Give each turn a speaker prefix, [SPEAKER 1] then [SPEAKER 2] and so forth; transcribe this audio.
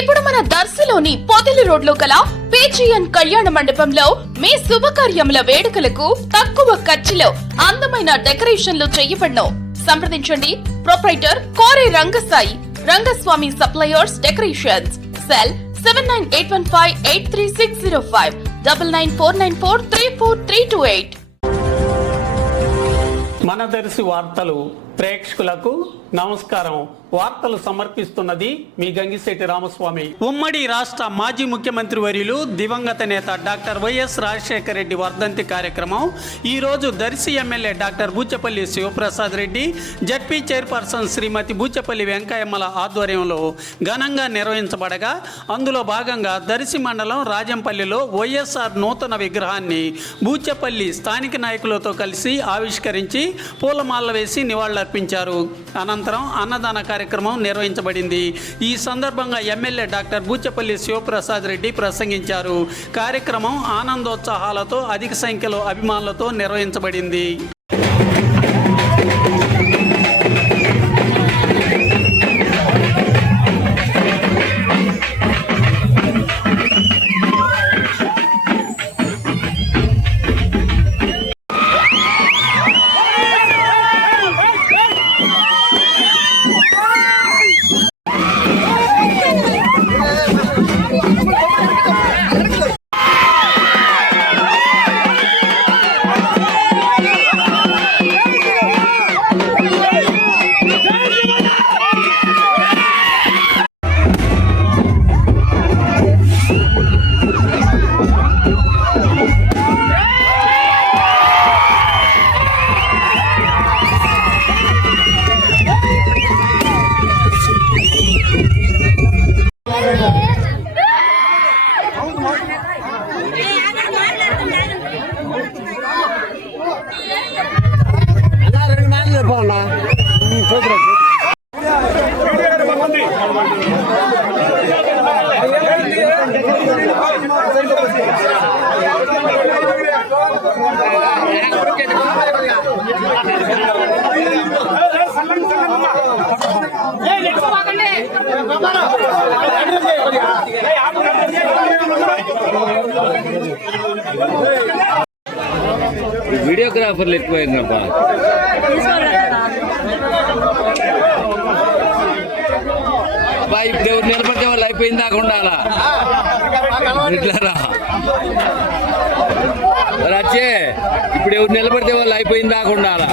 [SPEAKER 1] ఇప్పుడు మన దర్శిలోని పొదిలి రోడ్లో గల కళ్యాణ మండపంలో మీ శుభకార్యముల వేడుకలకు తక్కువ ఖర్చులో అందమైన డెకరేషన్లు చేయబడను. సంప్రదించండి. Proprietor Kore Rangasai Rangaswamy suppliers decorations cell seven nine eight one five eight three six zero five double nine four nine four three four three two eight.
[SPEAKER 2] మనదర్శి వార్తలు ప్రేక్షకులకు నమస్కారం. వార్తలు సమర్పిస్తున్నది మీ గంగిశెట్టి రామస్వామి. ఉమ్మడి రాష్ట్ర మాజీ ముఖ్యమంత్రి వర్యులు దివంగత నేత డాక్టర్ వైఎస్ రాజశేఖర రెడ్డి వర్ధంతి కార్యక్రమం. ఈ రోజు Darsi MLA doctor Buchepalli Sivaprasad Reddy ZP chairperson Srimathi Buchepalli వెంకయ్యమ్మల ఆధ్వర్యంలో ఘనంగా నిర్వహించబడగా అందులో భాగంగా దర్శి మండలం రాజంపల్లిలో వైఎస్ఆర్ నూతన విగ్రహాన్ని బూచపల్లి స్థానిక నాయకులతో కలిసి ఆవిష్కరించి పూలమాల వేసి నివాళులర్పించారు. అనంతరం అన్నదాన కార్యక్రమం కార్యక్రమం నిర్వహించబడింది. ఈ సందర్భంగా ఎమ్మెల్యే డాక్టర్ బూచపల్లి శివప్రసాద్ రెడ్డి ప్రసంగించారు. కార్యక్రమం ఆనందోత్సాహాలతో అధిక సంఖ్యలో అభిమానులతో నిర్వహించబడింది.
[SPEAKER 3] వీడియోగ్రాఫర్లు ఎక్కువైందబ్బా. అబ్బా ఇప్పుడు ఎవరు నిలబడితే వాళ్ళు అయిపోయింది దాకా ఉండాలా? ఇట్లారా? మరి ఇప్పుడు ఎవరు నిలబడితే వాళ్ళు అయిపోయింది దాకా ఉండాలా?